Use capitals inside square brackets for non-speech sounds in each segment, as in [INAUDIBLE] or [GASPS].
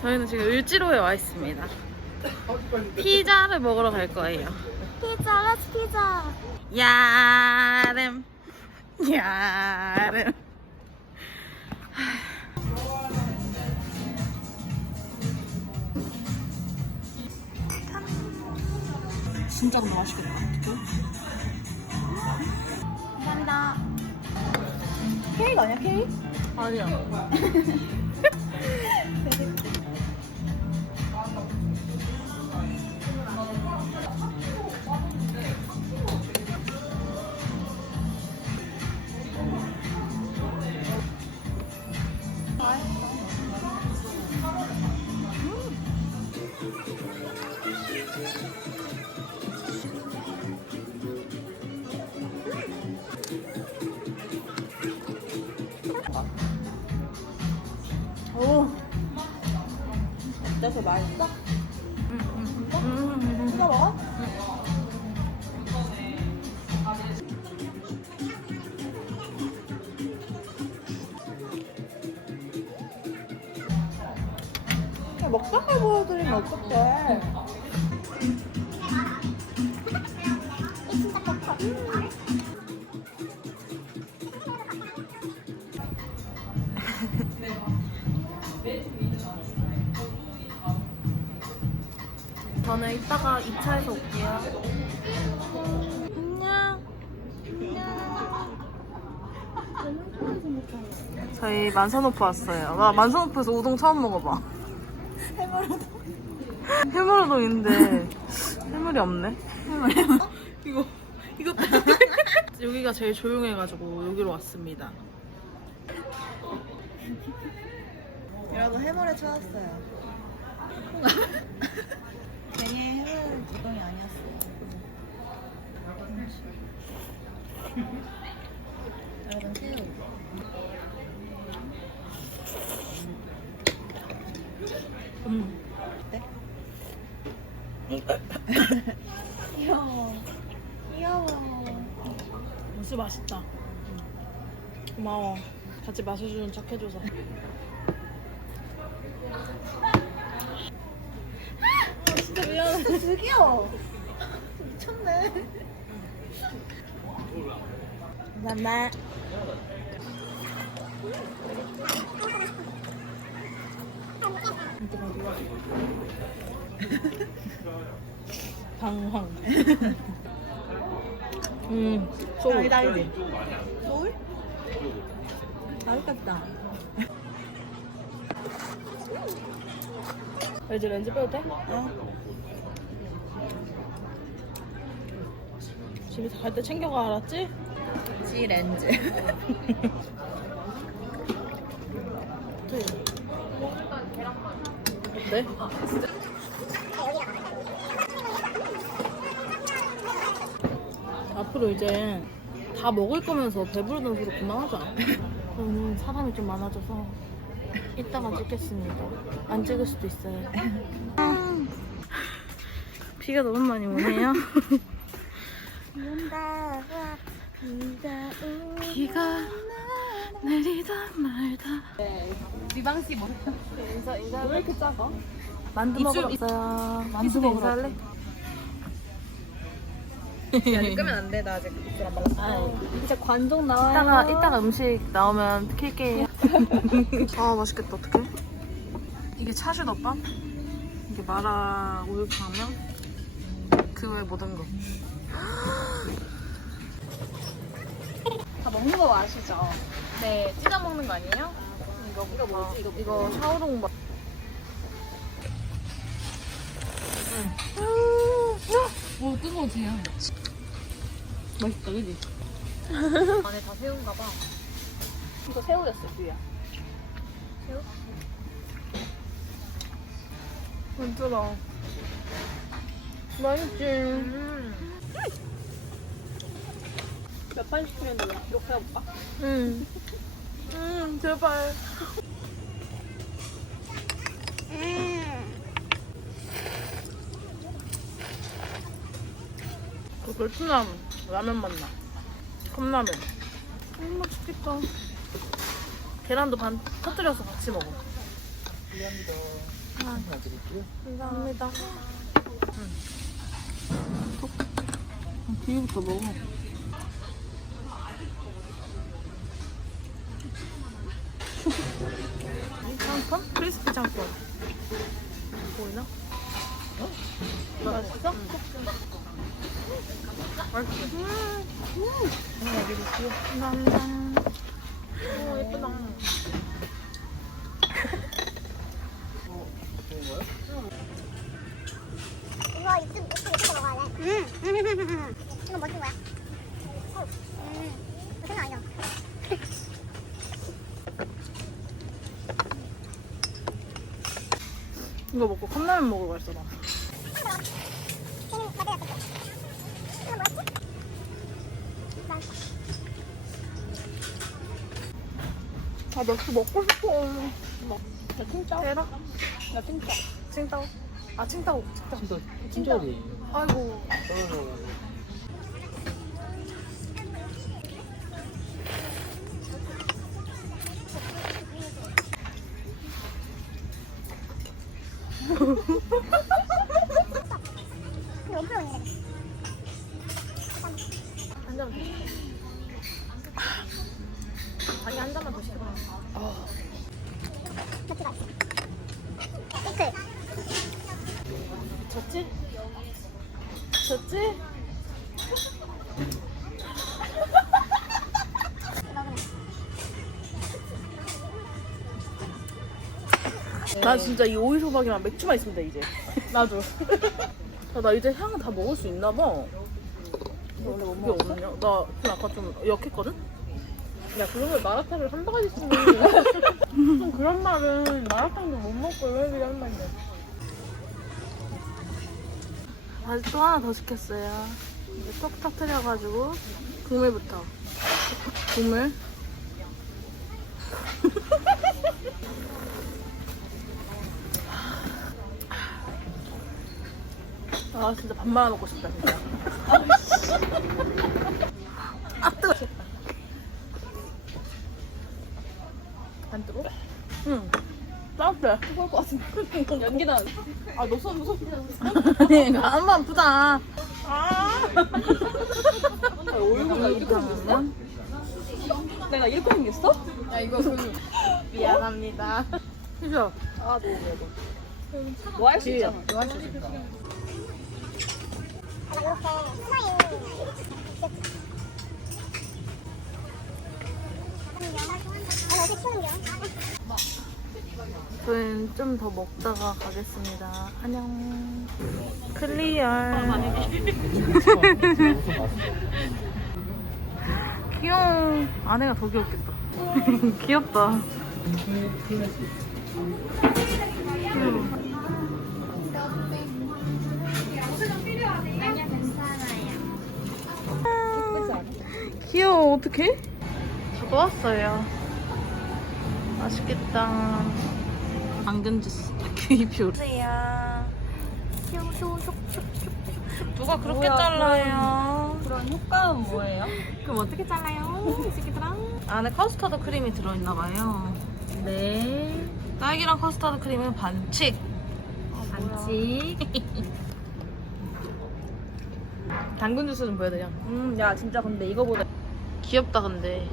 저희는 지금 을지로에 와 있습니다. 피자를 먹으러 갈 거예요. 피자, 렛츠 피자. 야름, 야름. 진짜 너무 맛있겠다. 그죠? 감사합니다. 케이크 아니야, 케이크? 아니야. [LAUGHS] 어때서 맛있어? 피자 먹어? 그냥 먹다가 보여드리면 어떡해. 저희 만선호프 왔어요. 나 만선호프에서 우동 처음 먹어봐. 해물우동. 해물우동인데 해물이 없네. 해물 해물. 이거 이거 [LAUGHS] 여기가 제일 조용해가지고 여기로 왔습니다. 여러분 해물에 찾았어요. 괜히 해물 우동이 아니었어요. 여러분 새우. 음. 어때? 귀여워. 귀여워. 무수 맛있다. 고마워. 같이 마셔주는 척 해줘서. 아, 진짜 미안해. 진짜 되게 귀여워. 미쳤네. 감사합니다. [LAUGHS] 방황. [LAUGHS] 음, 소울. 딸기. 서울? 맛있겠다. 이제 렌즈 빼도 돼? 어? 집에 갈때 챙겨가 알았지? 지 렌즈. [LAUGHS] 네? 앞으로 이제 다 먹을 거면서 배부르던 소리 그만하자. 오늘 사람이 좀 많아져서 이따가 찍겠습니다. 안 찍을 수도 있어요. [LAUGHS] 비가 너무 많이 오네요. 비가 내리다 말 다. 리방씨 뭐? 인사 인사 왜 이렇게 작아? 만두 먹으러 왔어요. 만두 먹으러 인사할래? 야, 끄면 안 돼. 나 아직 입술 안 발랐어. 이제 관종 나와요. 이따가 이따가 음식 나오면 킬게요. [LAUGHS] 아 맛있겠다. 어떡해? 이게 차슈덮밥? 이게 마라 우육탕면? 그 외 모든 거. 다 먹는 거 아시죠? 네, 찢어 먹는 거 아니에요? 이거 뭐지? 이거 이거 샤오롱 밥. 오 뜨거워지. 맛있다, 그지? [LAUGHS] 안에 다 새우인가 봐. 이거 새우였어, 주야. 진짜다. 맛있지. 몇판 시키면 돼? 기록해볼까? 응. 음, [LAUGHS] 제발. 그 베트남 라면 맛나. 컵라면. 음, 맛있겠다. 계란도 반 터뜨려서 같이 먹어. 하나 드릴게요. 감사합니다. 비유부터 먹어. 짬뽕? 크리스피 짬뽕. 보이나? 어? 맛있어? 맛있어. 하나 드릴게요. 감사합니다. 오, 예쁘다. 이거 이쯤 이쯤 이쯤 먹어야 돼. 음. 이거 멋진 거야. 어. 음. 생각 아니야. 이거 먹고 컵라면 먹으러? 난 아, 맥주 먹고 싶어. 나 칭따오. 해라. 나 진짜. 칭따오. 아, 칭따오. 칭따오. 진짜 친절이 아이고. 떨어져. 아니, 한 잔만 더 시켜. 맥주가 있어. 피클. 졌지? 졌지? 나 진짜 이 오이 소박이랑 맥주만 있으면 돼 이제 나도 아, 나 이제 향 다 먹을 수 있나 봐 원래 못 먹었어? 없냐? 나 지금 아까 좀 역했거든? 야, 그러면 마라탕을 한 바가지 쓰면 [LAUGHS] 좀 그런 말은 마라탕도 못 먹고 왜 그래 한 말이야. 바지 또 하나 더 시켰어요 이제 쏙 터트려가지고 국물부터 국물 [LAUGHS] 아 진짜 밥 말아 먹고 싶다 진짜 [LAUGHS] 아 뜨거 안 뜨거? 응 따뜻해 뜨거울 것 같은데. [LAUGHS] 연기 나. 아, 너 손 무섭 아니 이거 한번 아프다 [LAUGHS] 얼굴 나 이렇게 생겼어? 내가 이렇게 생겼어? 야, 이거 그. 미안합니다 [LAUGHS] 그죠? 아, 너무 매워. 뭐할 수 있잖아. 저희는 좀 더 먹다가 가겠습니다. 안녕. 클리어. [LAUGHS] 귀여워. 아내가 더 귀엽겠다. [LAUGHS] 귀엽다. 귀 어떡해? 저도 왔어요 맛있겠다 당근 주스 귀표 누가 그렇게 잘라요 그런 효과는 뭐예요? 그럼 어떻게 잘라요? 새끼들랑 안에 커스터드 크림이 들어있나 봐요 네. 딸기랑 커스터드 크림은 반칙 반칙. [LAUGHS] 당근 주스는 보여드려 음, 야, 진짜 근데 이거보다. 귀엽다 근데.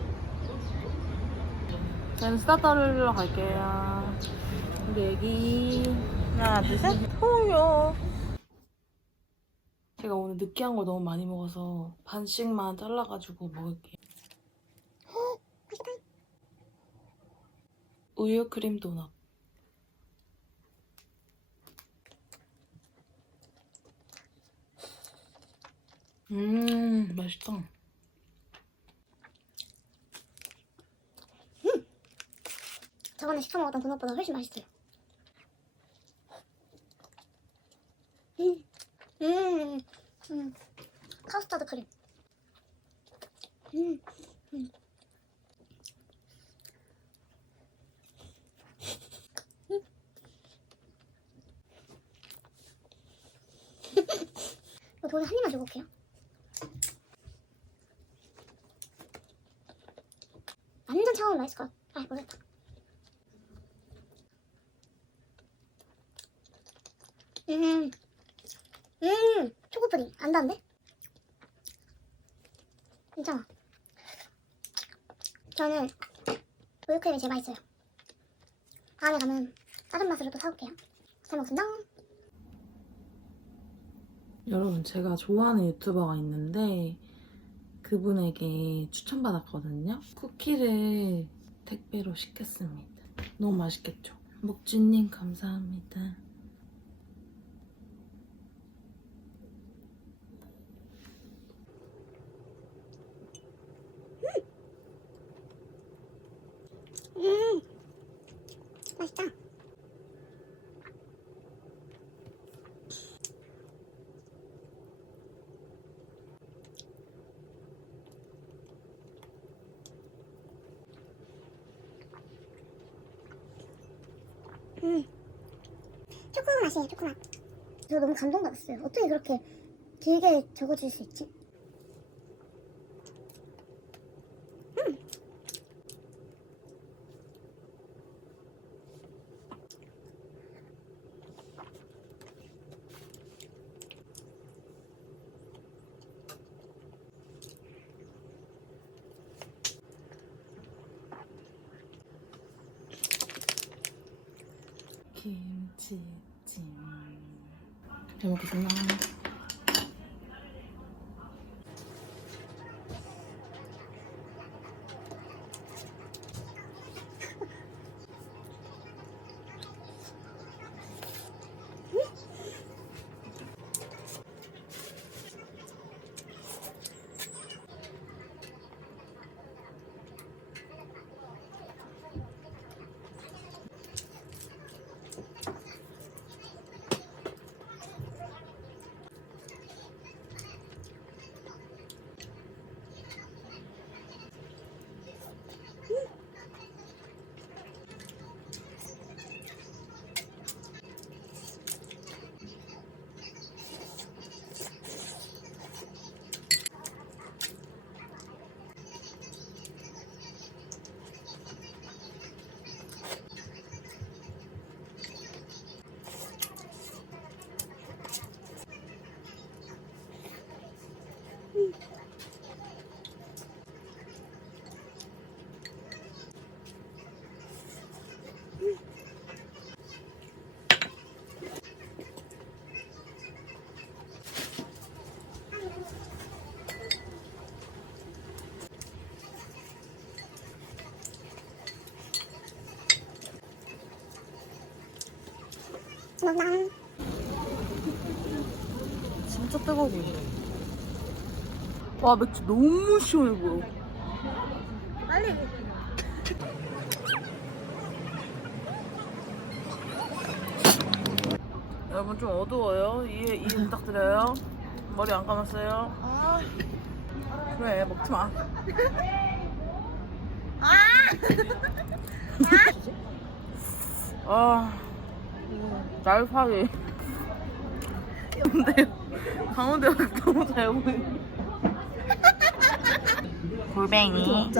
저는 스타터를 갈게요. 우리 애기. 하나 둘셋. 호요 제가 오늘 느끼한 걸 너무 많이 먹어서 반씩만 잘라가지고 먹을게요. [GASPS] 우유 크림 도넛. 음 맛있다 저번에 시켜 먹었던 그것보다 훨씬 맛있어요. 음, 음, 음. 카스타드 크림. 음, 음. 음. 이거 동생 한 입만 주고 올게요. 완전 차가운 맛있을 것 같아. 아, 모르겠다. 음, 음, 초코 푸딩. 안 단데? 괜찮아. 저는 우유크림이 제일 맛있어요. 다음에 가면 다른 맛으로 또 사올게요. 잘 먹습니다. 여러분 제가 좋아하는 유튜버가 있는데 그분에게 추천받았거든요. 쿠키를 택배로 시켰습니다. 너무 맛있겠죠? 목주님 감사합니다. 음, 맛있다. 음, 초코 맛이에요, 초코 맛. 저 너무 감동받았어요. 어떻게 그렇게 길게 적어줄 수 있지? 먹방. 진짜 뜨거워 보여. 와 맥주 너무 시원해 보여. 빨리. [LAUGHS] 여러분 좀 어두워요. 이해 이해 부탁드려요. 머리 안 감았어요. 아, 그래 먹지 마. 아. [LAUGHS] 날파리. 근데 강원대가 너무 잘 보이네. 골뱅이.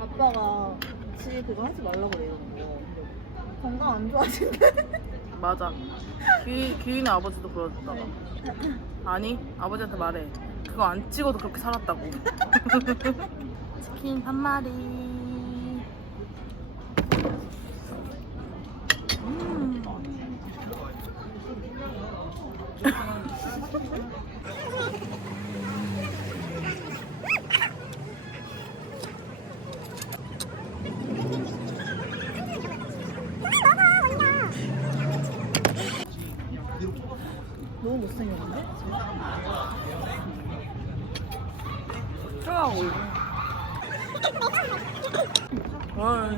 아빠가 집에 그거 하지 말라고 그래요. 건강 안 좋아진대. 맞아. 규, 규인의 아버지도 그러셨다가. 아니, 아버지한테 말해. 그거 안 찍어도 그렇게 살았다고. [LAUGHS] 치킨 한 마리. 음.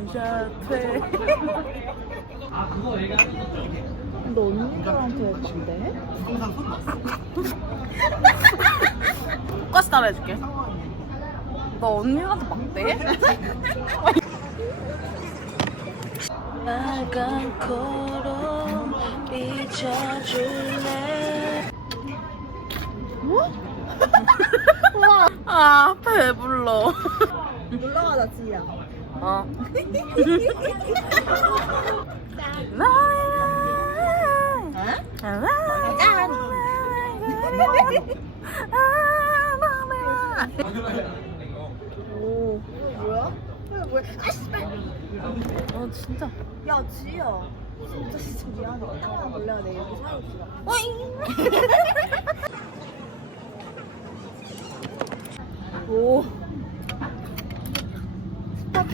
원샷 회. 너 언니들한테 막대? 똑같이 따라해줄게. 너 언니한테 막대? 빨간 코로 비춰줄래? 아 배불러. 올라가자 지희야 어. 오 뭐야? 뭐야? 어 진짜. 야 지희야 진짜 진짜 미안해 땅만 걸려야 돼 여기 사이없어 오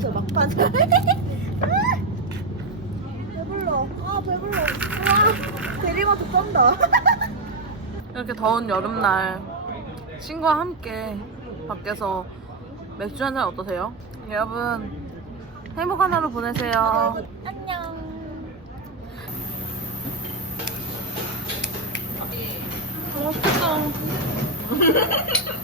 스타트 막판. [LAUGHS] 배불러. 아 배불러. 와 대리마트 쩐다. [LAUGHS] 이렇게 더운 여름날 친구와 함께 밖에서 맥주 한 잔 어떠세요? 여러분 행복한 하루 보내세요. 안녕. 노주장 [LAUGHS]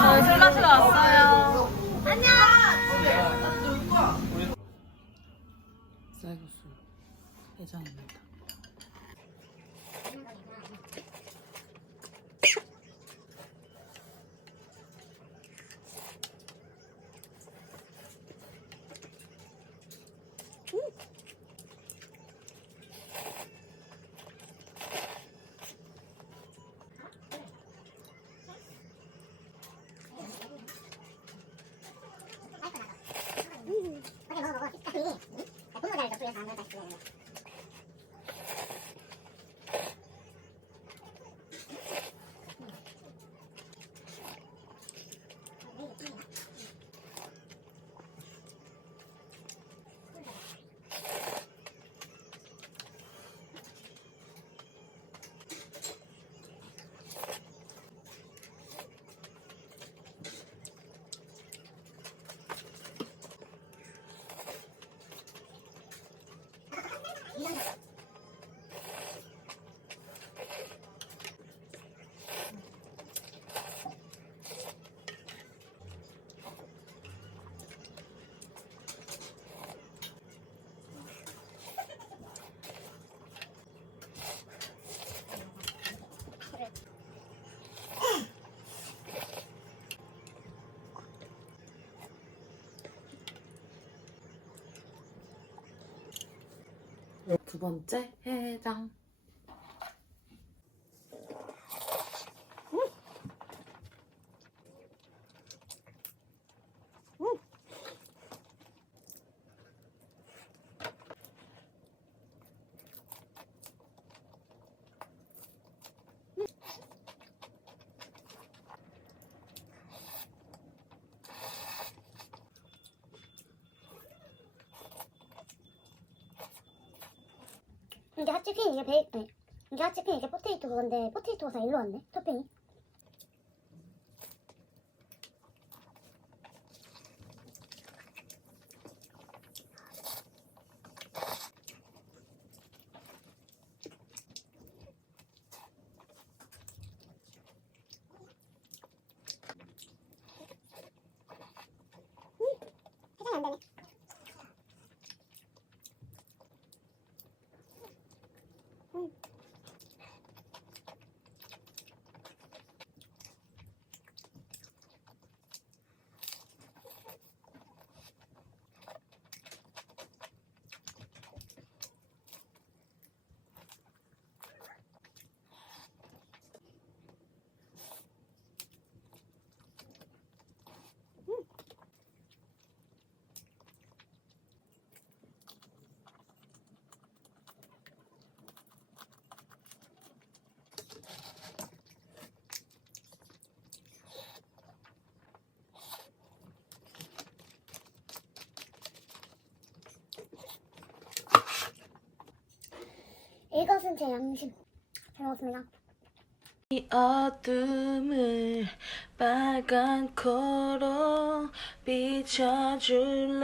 저희 술 마시러 왔어요. 쌀국수 해장입니다. 빨리 먹어 먹어 식당이 본모 자 두 번째 해장. 이게 핫치킨 이게 베이컨 내가 찍힌 이게 포테이토 그건데 포테이토가 다 일로 왔네 이것은 제 양심. 잘 먹었습니다. 이 어둠을 빨간 코로 비춰줄래?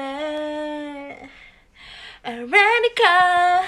아라니까